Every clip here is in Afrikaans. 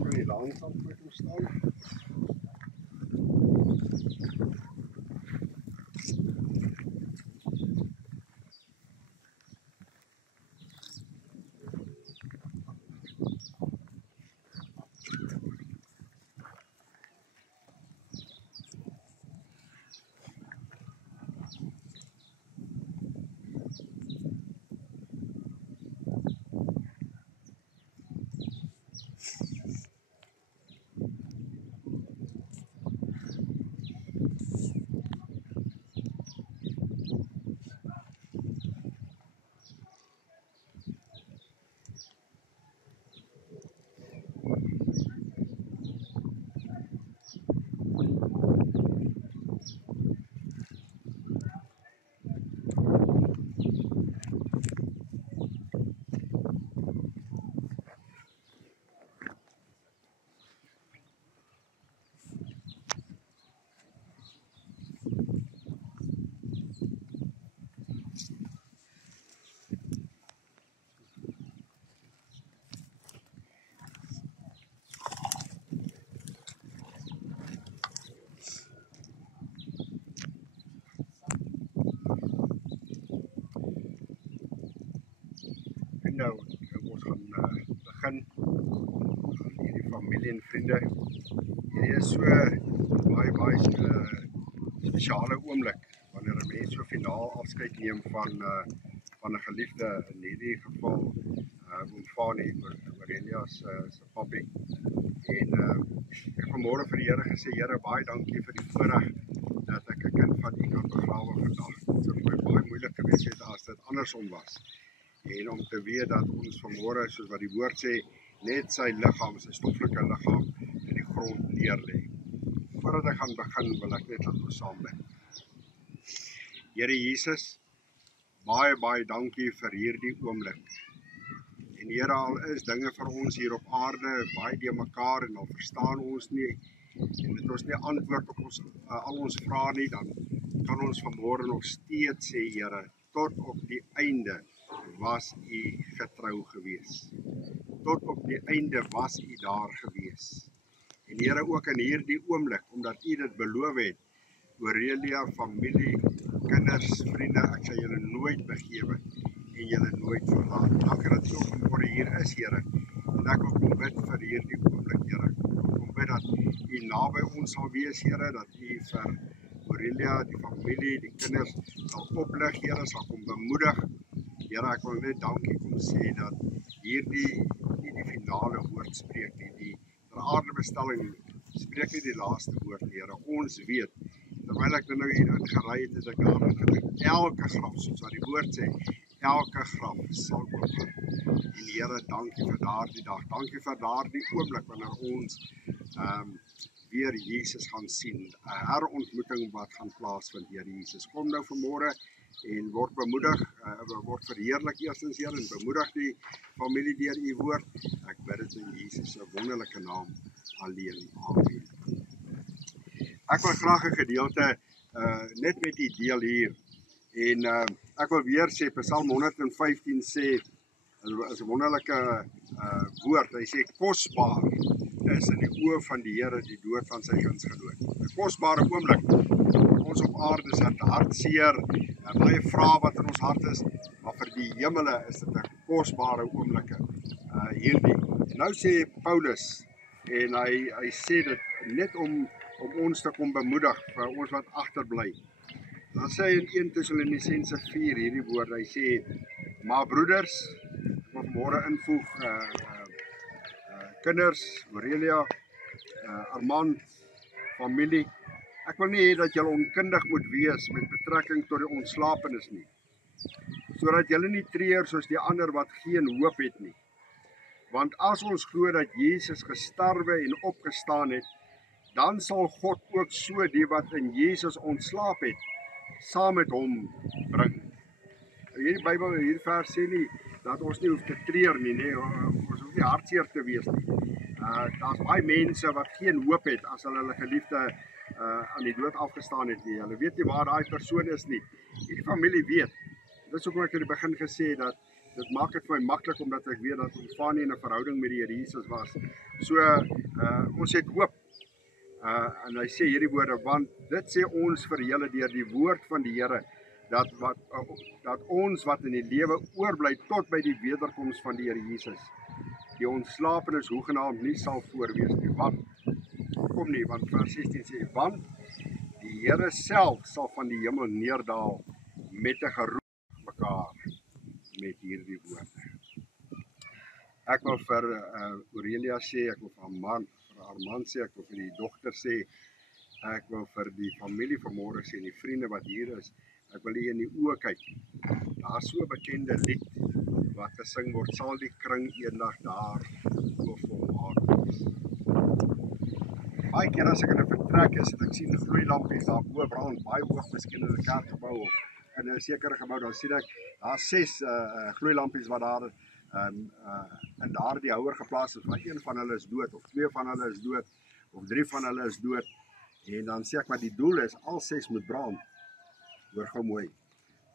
Pretty langzaam voor te staan. Nou, ons gaan begin aan hierdie familie en vriende. Hierdie is so baie spesiale oomblik wanneer 'n mens so finaal afskeid neem van 'n geliefde, in hierdie geval oom Fanie, Aurelia se papi. En ek het vanmôre vir die Here gesê, Here, baie dankie vir die voorreg dat ek 'n kind van U kan begrawe vandag. Dit sou vir my baie moeilik gewees het as dit andersom was. En om te weet dat ons vanmôre, soos wat die woord sê, net sy liggaam, sy stoffelike liggaam in die grond neerlê. Voordat ek gaan begin, wil ek net laat ons saam bid. Here Jesus, baie dankie vir hierdie oomblik. En Here, al is dinge vir ons hier op aarde baie de mekaar en al verstaan ons nie en het ons nie antwoord op al ons vrae nie, dan kan ons vanmôre nog steeds sê, Here, tot op die einde was U getrou gewees. Tot op die einde was U daar gewees. En Here, ook in hierdie oomblik, omdat U dit beloof het, Aurelia, familie, kinders, vriende, ek sal julle nooit begewe en julle nooit verlaat. Dankie dat U ook vanmôre hier is, Here. En ek wil kom bid vir hierdie oomblik, Here. Ek wil kom bid dat U naby ons sal wees, Here, dat U vir Aurelia, die familie, die kinders sal oplig, Here, sal kom bemoedig. Here, ek wil net dankie kom sê dat hierdie nie die finale woord spreek nie, die aarde bestelling spreek nie die laaste woord, Here. Ons weet terwyl ek nou hier ingery het ek daarin gedink, elke graf, soos wat die woord sê, elke graf sal oopgaan. En die Here, dankie vir daardie dag, dankie vir daardie oomblik wanneer ons weer Jesus gaan sien, 'n herontmoeting wat gaan plaasvind, Here Jesus. Kom nou vanmôre en word bemoedig, word verheerlik eerstens, Here, en bemoedig die familie deur u woord. Ek bid dit in Jesus se wonderlike naam alleen. Amen. Ek wil graag 'n gedeelte net met u deel hier. En ek wil weer sê, Psalm 115 sê, is 'n wonderlike woord. Hy sê, kosbaar is in die oë van die Here die dood van sy gunsgenoot. 'n Kosbare oomblik. Ons op aarde is dit hartseer, baie vrae wat in ons hart is, maar vir die hemele is dit 'n kosbare oomblikke. Hierdie. En nou sê Paulus, en hy sê dit net om ons te kom bemoedig, vir ons wat agterbly. Dan sê hy in 1 Tessalonisense 4 hierdie woord, hy sê, maar broeders, ek wil vanmôre invoeg, kinders, Aurelia, Armand, familie, ek wil nie hê dat julle onkundig moet wees met betrekking tot die ontslapenis nie, sodat julle nie treur soos die ander wat geen hoop het nie. Want as ons glo dat Jesus gesterwe en opgestaan het, dan sal God ook so die wat in Jesus ontslaap het, saam met hom bring. Hierdie Bybel, hierdie vers sê nie dat ons nie hoef te treur nie, ons hoef nie hartseer te wees nie. Daar's baie mense wat geen hoop het as hulle geliefde aan die dood afgestaan het nie. Hulle weet nie waar daai persoon is nie. Hierdie familie weet. Dit is hoekom ek in die begin gesê dat dit maak dit vir my maklik, omdat ek weet dat ons Fanie in 'n verhouding met die Here Jesus was. So ons het hoop. En hy sê hierdie woorde, want dit sê ons vir julle deur die woord van die Here, dat ons wat in die lewe oorbly tot by die wederkoms van die Here Jesus, die ontslapenis hoegenaamd nie sal voorwees nie. Want vers 16 sê, want die Here self sal van die hemel neerdaal met 'n geroep mekaar met hierdie woorde. Ek wil vir Aurelia sê, ek wil vir Armand sê, ek wil vir die dogter sê, ek wil vir die familie vanmôre sê, en die vriende wat hier is, ek wil hier in die oë kyk. Daar so 'n bekende lied wat gesing word, sal die kring eendag daar voor volmaak wees. Baie keer as ek in 'n vertrek is en ek sien gloeilampies daar bo brand, baie hoog, miskien in 'n kerkgebou of in 'n sekere gebou, dan sien ek daar 6 gloeilampies wat daar in daardie houer geplaas is, maar een van hulle is dood, of 2 van hulle is dood, of 3 van hulle is dood, en dan sê ek, maar die doel is, al 6 moet brand. Hoor gou mooi,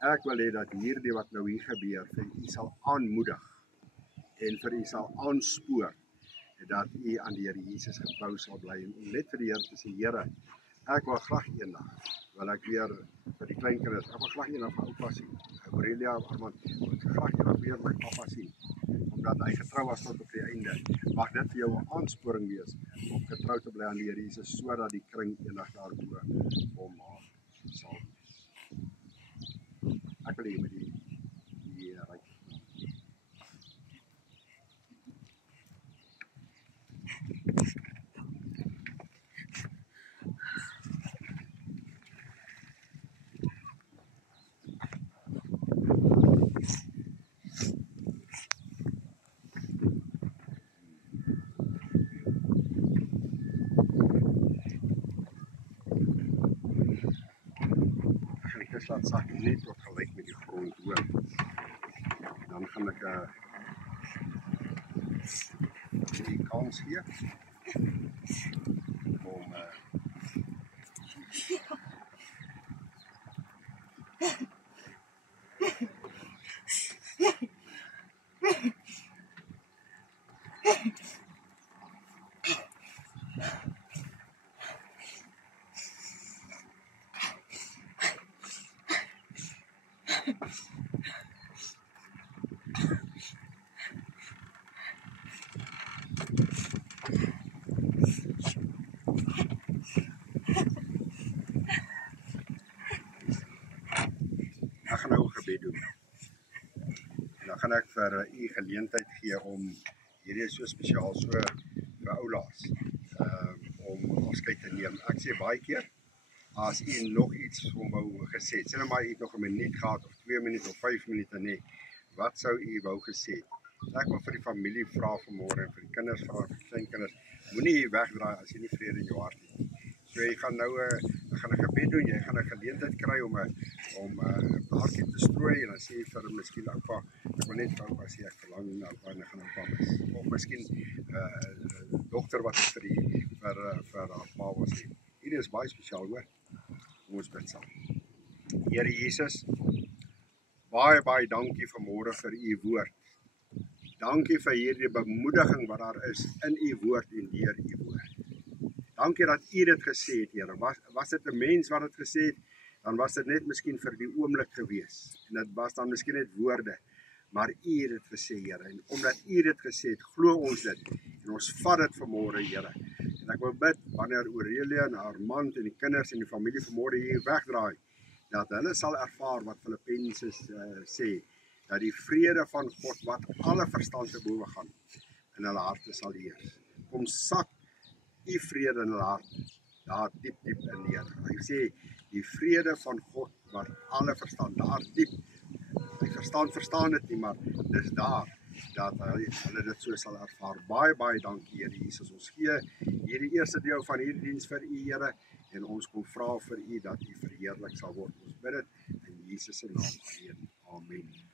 ek wil hê dat hierdie wat nou hier gebeur, vir u sal aanmoedig, en vir u sal aanspoor, dat u aan die Here Jesus getrou sal bly, en om net vir die Here te sê, Here, ek wil graag eendag, wil ek weer vir die kleinkinders, ek wil graag eendag my oupa sien, Aurelia, Armand, ek wil graag eendag weer my papa sien, omdat hy getrou was tot op die einde. Mag dit vir jou 'n aansporing wees om getrou te bly aan die Here Jesus, sodat die kring eendag daarbo volmaak sal wees. Ek wil hê met die ryk. Laat sak net tot gelyk met die grond hoor. Dan gaan ek die kans gee om ek gaan nou 'n gebed doen. En dan gaan ek vir u geleentheid gee om, hierdie is so spesiaal, so vir oulaas, om afskeid te neem. Ek sê baie keer, as u nog iets vir hom wou gesê het. Sê nou maar u het nog 'n minuut gehad of 2 minute of 5 minute nie. Wat sou u wou gesê het? Ek wil vir die familie vra vanmôre en vir die kinders vra, vir die kleinkinders, moenie hier wegdraai as jy nie vrede in jou hart het nie. So jy gaan nou ek gaan 'n gebed doen, jy gaan 'n geleentheid kry om 'n blaartjie te strooi en dan sê jy vir miskien oupa, ek wil net vir oupa sê ek verlang na oupa en ek gaan oupa mis. Of miskien 'n dogter wat vir haar pa wil sê. Hierdie is baie spesiaal, hoor. Kom ons bid saam. Here Jesus, baie dankie vanmôre vir u woord. Dankie vir hierdie bemoediging wat daar is in u woord en deur u woord. Dankie dat u dit gesê het, Here. Was dit 'n mens wat dit gesê het, dan was dit net miskien vir die oomblik gewees. En dit was dan miskien net woorde. Maar u het dit gesê, Here. En omdat u dit gesê het, glo ons dit. En ons vat dit vanmôre, Here. En ek wil bid, wanneer Aurelia en haar man en die kinders en die familie vanmôre hier wegdraai, dat hulle sal ervaar wat Filippense sê, dat die vrede van God wat alle verstand te bowe gaan, in hulle harte sal heers. Kom sak u vrede in hulle hart, daar diep in neer. Hy sê, die vrede van God wat alle verstand, daar diep, die verstand verstaan dit nie, maar dis daar, dat hulle dit so sal ervaar. Baie dankie, Here Jesus. Ons gee hierdie eerste deel van hierdie diens vir u, Here, en ons kom vra vir u dat u verheerlik sal word. Ons bid dit in Jesus se naam alleen. Amen.